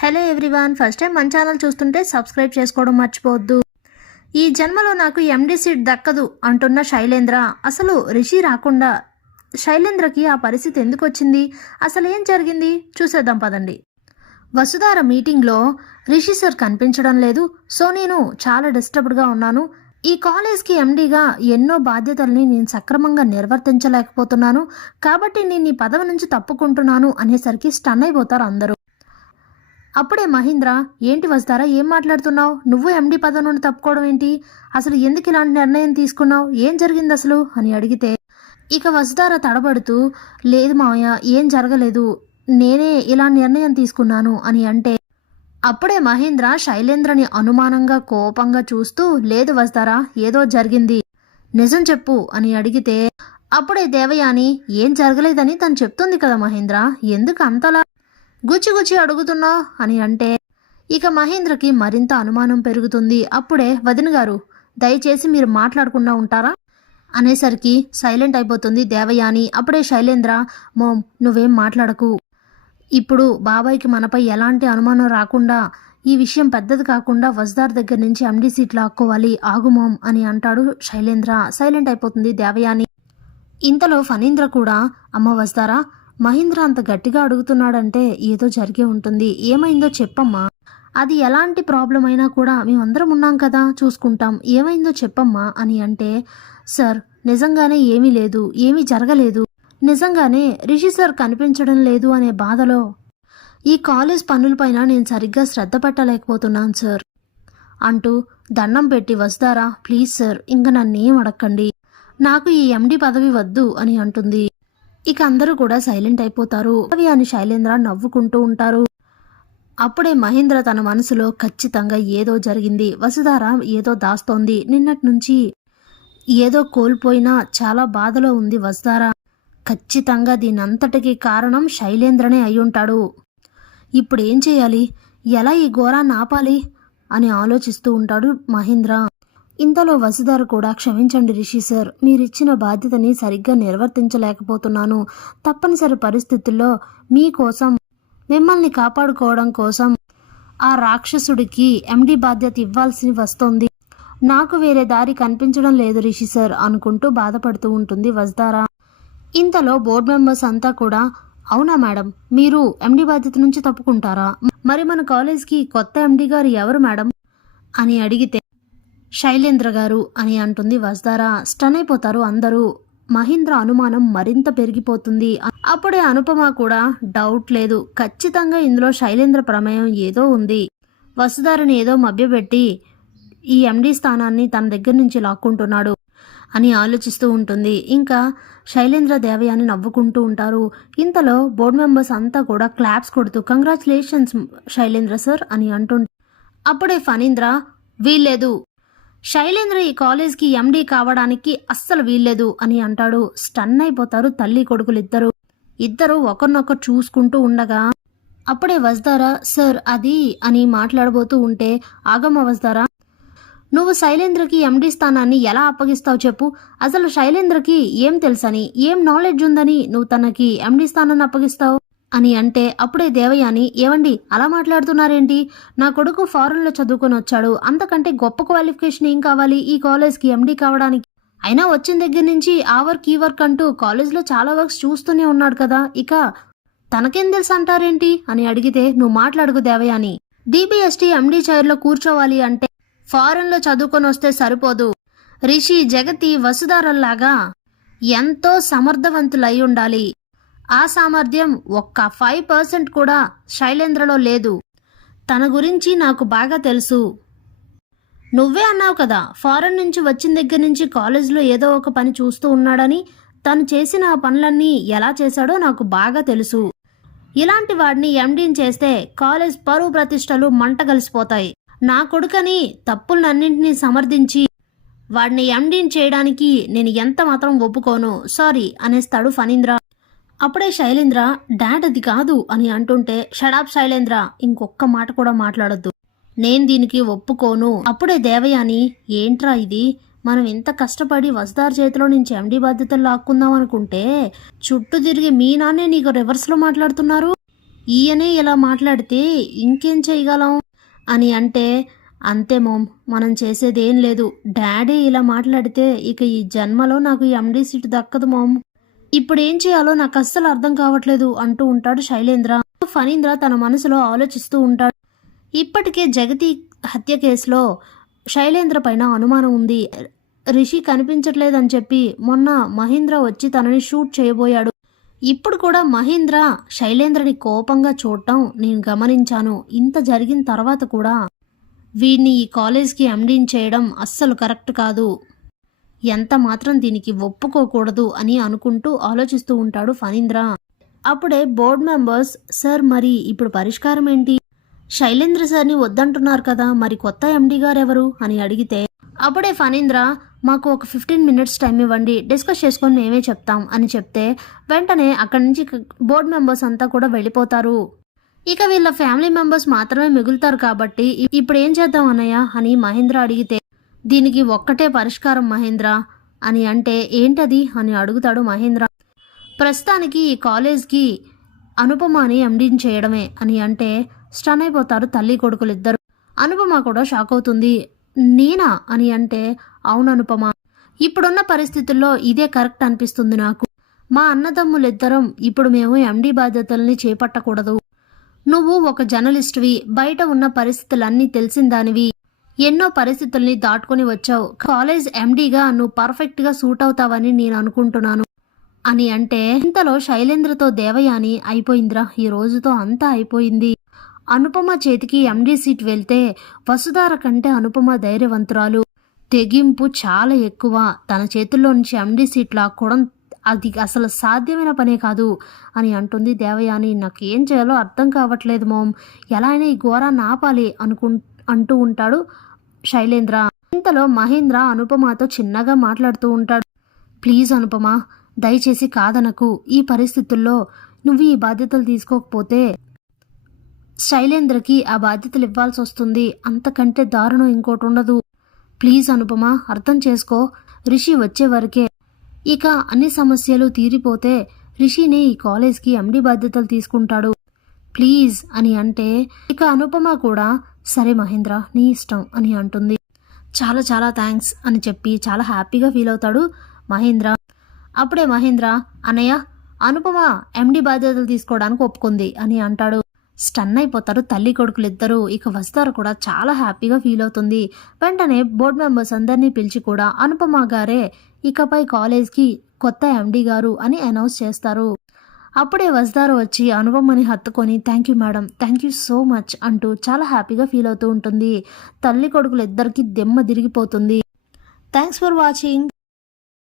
Hello everyone first time మన channel చూస్తుంటే subscribe చేసుకోవడం మర్చిపోవద్దు. ఈ జన్మలో నాకు ఎండి సీట్ దక్కదు అంటున్న శైలేంద్ర. అసలు రిషి రాకుండా శైలేంద్రకి ఆ పరిస్థితి ఎందుకు వచ్చింది? అసలు ఏం జరిగింది? చూసేద్దాం పదండి. వసుధార మీటింగ్లో రిషి సార్ కనిపించడం లేదు. సో నేను చాలా డిస్టర్బ్డ్గా ఉన్నాను. ఈ కాలేజ్కి ఎండీగా ఎన్నో బాధ్యతల్ని నేను సక్రమంగా నిర్వర్తించలేకపోతున్నాను. కాబట్టి నేను ఈ పదవి నుంచి తప్పుకుంటున్నాను అనేసరికి స్టన్ అయిపోతారు అందరూ. అప్పుడే మహీంద్ర ఏంటి వస్తారా? ఏం మాట్లాడుతున్నావు? నువ్వు ఎండి పదవి నుండి తప్పుకోవడం ఏంటి? అసలు ఎందుకు ఇలాంటి నిర్ణయం తీసుకున్నావు? ఏం జరిగింది అసలు? అని అడిగితే ఇక వసుధార తడబడుతూ లేదు మావయ్య ఏం జరగలేదు. నేనే ఇలా నిర్ణయం తీసుకున్నాను అని అంటే అప్పుడే మహేంద్ర శైలేంద్రని అనుమానంగా కోపంగా చూస్తూ లేదు వస్తారా ఏదో జరిగింది. నిజం చెప్పు అని అడిగితే అప్పుడే దేవయాని ఏం జరగలేదని తను చెప్తుంది కదా మహేంద్ర. ఎందుకు అంతలా గుచ్చి గుచ్చి అడుగుతున్నావు అని అంటే ఇక మహేంద్రకి మరింత అనుమానం పెరుగుతుంది. అప్పుడే వదిన గారు దయచేసి మీరు మాట్లాడకుండా ఉంటారా? అనేసరికి సైలెంట్ అయిపోతుంది దేవయాని. అప్పుడే శైలేంద్ర మోమ్ నువ్వేం మాట్లాడకు. ఇప్పుడు బాబాయ్కి మనపై ఎలాంటి అనుమానం రాకుండా ఈ విషయం పెద్దది కాకుండా వజ్దార్ దగ్గర నుంచి ఎండీ సీట్లు ఆక్కోవాలి ఆగు మోమ్ అని అంటాడు శైలేంద్ర. సైలెంట్ అయిపోతుంది దేవయాని. ఇంతలో ఫణీంద్ర కూడా అమ్మ వస్తారా మహేంద్ర అంత గట్టిగా అడుగుతున్నాడంటే ఏదో జరిగే ఉంటుంది. ఏమైందో చెప్పమ్మా. అది ఎలాంటి ప్రాబ్లం అయినా కూడా మేమందరం ఉన్నాం కదా చూసుకుంటాం. ఏమైందో చెప్పమ్మా అని అంటే సార్ నిజంగానే ఏమీ లేదు ఏమీ జరగలేదు. నిజంగానే రిషి సార్ కనిపించడం లేదు అనే బాధలో ఈ కాలేజ్ పనులపైన నేను సరిగ్గా శ్రద్ధ పెట్టలేకపోతున్నాను సార్. అంటూ దండం పెట్టి వస్తారా ప్లీజ్ సార్ ఇంక నన్నేం అడక్కండి. నాకు ఈ ఎండి పదవి వద్దు అని అంటుంది. ఇక అందరూ కూడా సైలెంట్ అయిపోతారు. అవి అని శైలేంద్ర నవ్వుకుంటూ ఉంటారు. అప్పుడే మహేంద్ర తన మనసులో ఖచ్చితంగా ఏదో జరిగింది. వసుధార ఏదో దాస్తోంది. నిన్నటి నుంచి ఏదో కోల్పోయినా చాలా బాధలో ఉంది వసుధార. ఖచ్చితంగా దీనంతటికి కారణం శైలేంద్రనే అయ్యుంటాడు ఇప్పుడు ఏం చేయాలి? ఎలా ఈ ఘోరాన్ని ఆపాలి? అని ఆలోచిస్తూ ఉంటాడు మహేంద్ర. ఇంతలో వసుధారు కూడా క్షమించండి రిషి సార్ మీరిచ్చిన బాధ్యతని సరిగ్గా నిర్వర్తించలేకపోతున్నాను. తప్పనిసరి పరిస్థితుల్లో మీకోసం మిమ్మల్ని కాపాడుకోవడం కోసం ఆ రాక్షసుడికి ఎండి బాధ్యత ఇవ్వాల్సి వస్తోంది. నాకు వేరే దారి కనిపించడం లేదు రిషి సార్ అనుకుంటూ బాధపడుతూ ఉంటుంది వజ్దారా ఇంతలో బోర్డు మెంబర్స్ అంతా కూడా అవునా మేడం మీరు ఎండి బాధ్యత నుంచి తప్పుకుంటారా? మరి మన కాలేజ్కి కొత్త ఎండి గారు ఎవరు మేడం? అని అడిగితే శైలేంద్ర గారు అని అంటుంది వజ్దారా స్టన్ అయిపోతారు అందరూ. మహేంద్ర అనుమానం మరింత పెరిగిపోతుంది. అప్పుడే అనుపమ కూడా డౌట్ లేదు. ఖచ్చితంగా ఇందులో శైలేంద్ర ప్రమేయం ఏదో ఉంది. వసుధారని ఏదో మభ్యపెట్టి ఈ ఎండీ స్థానాన్ని తన దగ్గర నుంచి లాక్కుంటున్నాడు అని ఆలోచిస్తూ ఉంటుంది. ఇంకా శైలేంద్ర దేవయాని నవ్వుకుంటూ ఉంటారు. ఇంతలో బోర్డు మెంబర్స్ అంతా కూడా క్లాప్స్ కొడుతూ కంగ్రాచులేషన్స్ శైలేంద్ర సార్ అని అంటుంటారు అప్పుడే ఫణీంద్ర వీల్లేదు. శైలేంద్ర ఈ కాలేజ్కి ఎండీ కావడానికి అస్సలు వీల్లేదు అని అంటాడు. స్టన్ అయిపోతారు తల్లి కొడుకులు ఇద్దరు ఇద్దరు ఒకరినొకరు చూసుకుంటూ ఉండగా అప్పుడే వస్తారా సార్ అది? అని మాట్లాడబోతూ ఉంటే ఆగమ్మ వస్తారా? నువ్వు శైలేంద్రకి ఎండీ స్థానాన్ని ఎలా అప్పగిస్తావు చెప్పు. అసలు శైలేంద్రకి ఏం తెలుసని ఏం నాలెడ్జ్ ఉందని నువ్వు తనకి ఎండీ స్థానాన్ని అప్పగిస్తావు? అని అంటే అప్పుడే దేవయాని ఏవండి అలా మాట్లాడుతున్నారేంటి? నా కొడుకు ఫారెన్లో చదువుకొని వచ్చాడు. అంతకంటే గొప్ప క్వాలిఫికేషన్ ఏం కావాలి? ఈ కాలేజ్కి ఎండీ కావడానికి. అయినా వచ్చిన దగ్గర నుంచి ఆ వర్క్ ఈ వర్క్ అంటూ కాలేజ్లో చాలా వర్క్స్ చూస్తూనే ఉన్నాడు కదా. ఇక తనకేం తెలుసు అంటారేంటి? అని అడిగితే నువ్వు మాట్లాడుకు దేవయాని. డిబిఎస్టీ ఎండీ చైర్లో కూర్చోవాలి అంటే ఫారెన్లో చదువుకొని వస్తే సరిపోదు. రిషి జగతి వసుధారల్లాగా ఎంతో సమర్థవంతులై ఉండాలి. ఆ సామర్థ్యం ఒక్క ఫైవ్ పర్సెంట్ కూడా శైలేంద్రలో లేదు. తన గురించి నాకు బాగా తెలుసు. నువ్వే అన్నావు కదా ఫారెన్ నుంచి వచ్చిన దగ్గర నుంచి కాలేజ్లో ఏదో ఒక పని చూస్తూ ఉన్నాడని తను చేసిన ఆ పనులన్నీ ఎలా చేశాడో నాకు బాగా తెలుసు. ఇలాంటి వాడిని ఎండీని చేస్తే కాలేజ్ పరువు ప్రతిష్టలు మంట కలిసిపోతాయి. నా కొడుకని తప్పులన్నింటినీ సమర్థించి వాడిని ఎండీని చేయడానికి నేను ఎంత మాత్రం ఒప్పుకోను సారీ అనేస్తాడు ఫణీంద్ర. అప్పుడే శైలేంద్ర డాడ్ అది కాదు అని అంటుంటే షడాప్ శైలేంద్ర ఇంకొక్క మాట కూడా మాట్లాడొద్దు. నేను దీనికి ఒప్పుకోను. అప్పుడే దేవయాని ఏంట్రా ఇది? మనం ఇంత కష్టపడి వసదార్ చేతిలో నుంచి ఎండి బాధ్యతలు లాక్కుందాం అనుకుంటే చుట్టూ తిరిగి మీ నాన్నే నీకు రివర్స్లో మాట్లాడుతున్నారు? ఈయనే ఇలా మాట్లాడితే ఇంకేం చేయగలం? అని అంటే అంతే మోమ్ మనం చేసేది ఏం లేదు. డాడీ ఇలా మాట్లాడితే ఇక ఈ జన్మలో నాకు ఎండీ సీట్ దక్కదు మోమ్. ఇప్పుడు ఏం చేయాలో నాకు అస్సలు అర్థం కావట్లేదు అంటూ ఉంటాడు శైలేంద్ర. ఫణీంద్ర తన మనసులో ఆలోచిస్తూ ఉంటాడు. ఇప్పటికే జగతి హత్య కేసులో శైలేంద్ర పైన అనుమానం ఉంది. రిషి కనిపించట్లేదని చెప్పి మొన్న మహేంద్ర వచ్చి తనని షూట్ చేయబోయాడు. ఇప్పుడు కూడా మహేంద్ర శైలేంద్రని కోపంగా చూడటం నేను గమనించాను. ఇంత జరిగిన తర్వాత కూడా వీడిని ఈ కాలేజ్కి ఎండీని చేయడం అస్సలు కరెక్ట్ కాదు. ఎంత మాత్రం దీనికి ఒప్పుకోకూడదు అని అనుకుంటూ ఆలోచిస్తూ ఉంటాడు ఫణీంద్ర. అప్పుడే బోర్డు మెంబర్స్ సార్ మరి ఇప్పుడు పరిష్కారం ఏంటి? శైలేంద్ర సార్ని వద్దంటున్నారు కదా మరి కొత్త ఎండీ గారు ఎవరు అని అడిగితే అప్పుడే ఫణీంద్ర మాకు ఒక ఫిఫ్టీన్ మినిట్స్ టైం ఇవ్వండి డిస్కస్ చేసుకొని మేమే చెప్తాం అని చెప్తే వెంటనే అక్కడి నుంచి బోర్డ్ మెంబర్స్ అంతా కూడా వెళ్ళిపోతారు. ఇక వీళ్ళ ఫ్యామిలీ మెంబర్స్ మాత్రమే మిగులుతారు కాబట్టి ఇప్పుడు ఏం చేద్దాం అన్నయ్య? అని మహేంద్ర అడిగితే దీనికి ఒక్కటే పరిష్కారం మహేంద్ర. అని అంటే ఏంటది? అని అడుగుతాడు మహేంద్ర. ప్రస్తుతానికి ఈ కాలేజ్కి అనుపమని ఎండీని చేయడమే అని అంటే స్టన్ అయిపోతారు తల్లి కొడుకులు ఇద్దరు అనుపమ కూడా షాక్ అవుతుంది. నేనా? అని అంటే అవును అనుపమ. ఇప్పుడున్న పరిస్థితుల్లో ఇదే కరెక్ట్ అనిపిస్తుంది నాకు. మా అన్నదమ్ములిద్దరం ఇప్పుడు మేము ఎండీ బాధ్యతల్ని చేపట్టకూడదు. నువ్వు ఒక జర్నలిస్ట్వి. బయట ఉన్న పరిస్థితులన్నీ తెలిసిందానివి ఎన్నో పరిస్థితుల్ని దాటుకొని వచ్చావు. కాలేజ్ ఎండీగా నువ్వు పర్ఫెక్ట్గా సూట్ అవుతావని నేను అనుకుంటున్నాను. అని అంటే ఇంతలో శైలేంద్రతో దేవయాని అయిపోయిందిరా. ఈ రోజుతో అంతా అయిపోయింది. అనుపమ చేతికి ఎండీ సీట్ వెళ్తే వసుధార కంటే అనుపమ ధైర్యవంతురాలు. తెగింపు చాలా ఎక్కువ. తన చేతుల్లో నుంచి ఎండీ సీట్ లాక్కోవడం అది అసలు సాధ్యమైన పనే కాదు అని అంటుంది దేవయాని. నాకు ఏం చేయాలో అర్థం కావట్లేదు మోమ్. ఎలా అయినా ఈ ఘోరాన్ని ఆపాలి అనుకు అంటూ ఉంటాడు శైలేంద్ర. ఇంతలో మహేంద్ర అనుపమతో చిన్నగా మాట్లాడుతూ ఉంటాడు. ప్లీజ్ అనుపమ దయచేసి కాదనకు. ఈ పరిస్థితుల్లో నువ్వు ఈ బాధ్యతలు తీసుకోకపోతే శైలేంద్రకి ఆ బాధ్యతలు ఇవ్వాల్సి వస్తుంది. అంతకంటే దారుణం ఇంకోటి ఉండదు. ప్లీజ్ అనుపమ అర్థం చేసుకో. రిషి వచ్చే వరకే. ఇక అన్ని సమస్యలు తీరిపోతే రిషినే ఈ కాలేజ్కి ఎండి బాధ్యతలు తీసుకుంటాడు. ప్లీజ్ అని అంటే ఇక అనుపమ కూడా సరే మహేంద్ర నీ ఇష్టం అని అంటుంది. చాలా చాలా థ్యాంక్స్ అని చెప్పి చాలా హ్యాపీగా ఫీల్ అవుతాడు మహేంద్ర. అప్పుడే మహేంద్ర అన్నయ్య అనుపమ ఎండి బాధ్యతలు తీసుకోవడానికి ఒప్పుకుంది అని అంటాడు. స్టన్ అయిపోతారు తల్లి కొడుకులు ఇద్దరు ఇక వస్తారు కూడా చాలా హ్యాపీగా ఫీల్ అవుతుంది. వెంటనే బోర్డు మెంబర్స్ అందరినీ పిలిచి కూడా అనుపమ గారే ఇకపై కాలేజ్కి కొత్త ఎండి గారు అని అనౌన్స్ చేస్తారు. అప్పుడే వస్తారో వచ్చి అనుపమని హత్తుకొని thank you madam thank you so much అంటూ చాలా హ్యాపీగా ఫీల్ అవుతూ ఉంటుంది. తల్లి కొడుకులు ఇద్దరికి దెమ్మ తిరిగిపోతుంది. Thanks for watching